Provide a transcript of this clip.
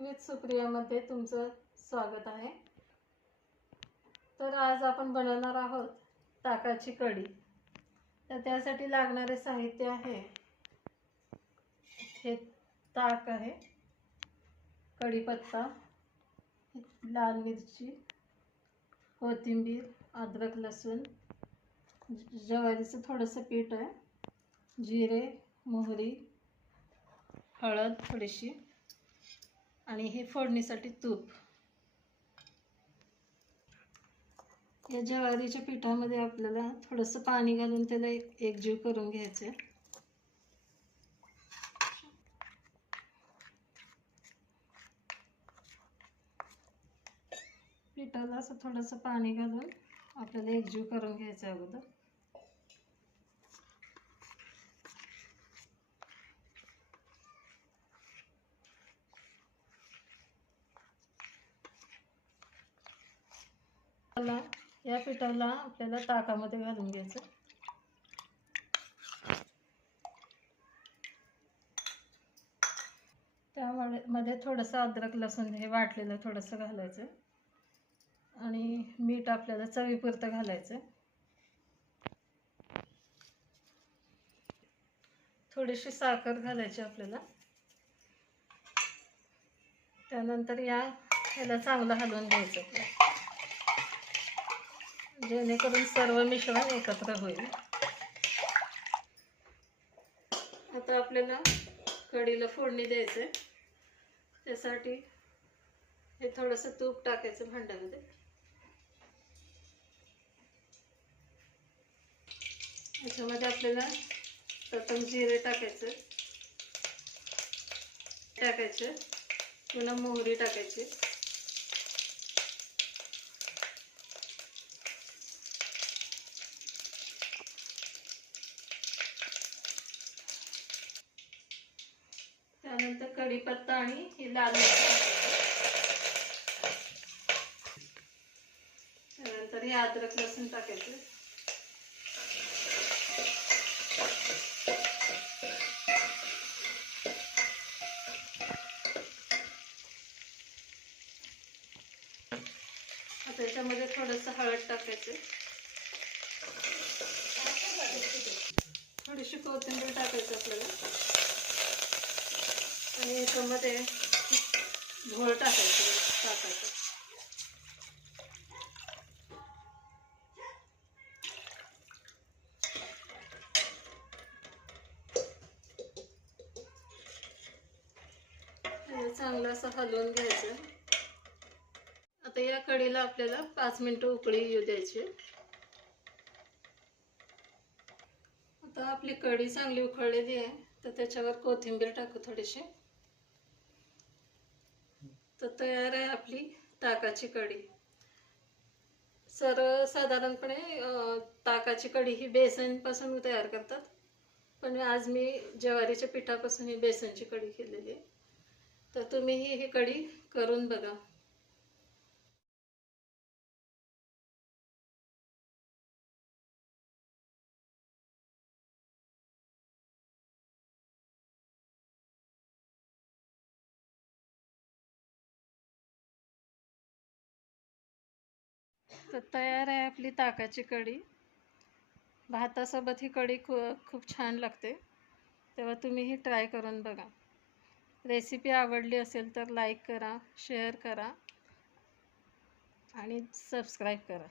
Cook with सुप्रियामध्ये तुमचं स्वागत आहे। तर आज आपण बनवणार आहोत ताकाची कढी। तर त्यासाठी लागणारे साहित्य आहे, हे ताक आहे, कढीपत्ता, लाल मिरची, कोथिंबीर, अद्रक लसूण, ज्वारीचं थोडंसं पीठ आहे, जिरे, मोहरी, हळद थोडीशी आणि हे फोडणीसाठी तूप। या ज्वारीच्या पिठामध्ये आपल्याला थोडंसं पाणी घालून त्याला एकजीव करून घ्यायचं आहे। पिठाला असं थोडंसं पाणी घालून आपल्याला एकजीव करून घ्यायचं आहे अगोदर। या पिठाला आपल्याला ताकामध्ये घालून घ्यायचं। त्यामध्ये थोडंसं अद्रक लसूण हे वाटलेलं थोडंसं घालायचं आणि मीठ आपल्याला चवीपुरतं घालायचं। थोडीशी साखर घालायची आपल्याला। त्यानंतर याला चांगलं हलवून घ्यायचं, जेणेकरून सर्व मिश्रण एकत्र होईल। आता आपल्याला कढीला फोडणी द्यायचं आहे। त्यासाठी हे थोडंसं तूप टाकायचं भांड्यामध्ये। याच्यामध्ये आपल्याला प्रथम जिरे टाकायचं, पुन्हा मोहरी टाकायची, त्यानंतर कढीपत्ता आणि ही लाल मिरची टाकायची, त्यानंतर हे अद्रक लसूण टाकायचं, त्याच्यामध्ये थोडंसं हळद टाकायचं, थोडीशी कोथिंबीर टाकायचं आपल्याला आणि याच्यामध्ये घोळ टाकायचं ताकाचा। चांगलं असं हलवून घ्यायचं। आता या कढीला आपल्याला 5 मिनिटं उकळी येऊ द्यायची। आता आपली कढी चांगली उकळलेली आहे, तर त्याच्यावर कोथिंबीर टाकू थोडीशी। तर तयार आहे आपली ताकाची कढी। सर्वसाधारणपणे ताकाची कढी ही बेसनपासून तयार करतात, पण आज मी ज्वारीच्या पिठापासून ही बेसनची कढी केलेली आहे। तर तुम्हीही ही कढी करून बघा। तर तयार आहे आपली ताकाची कढी। भातासोबत ही कढी खूप छान लागते, तेव्हा तुम्हीही ट्राय करून बघा। रेसिपी आवडली असेल तर लाईक करा, शेअर करा आणि सबस्क्राईब करा।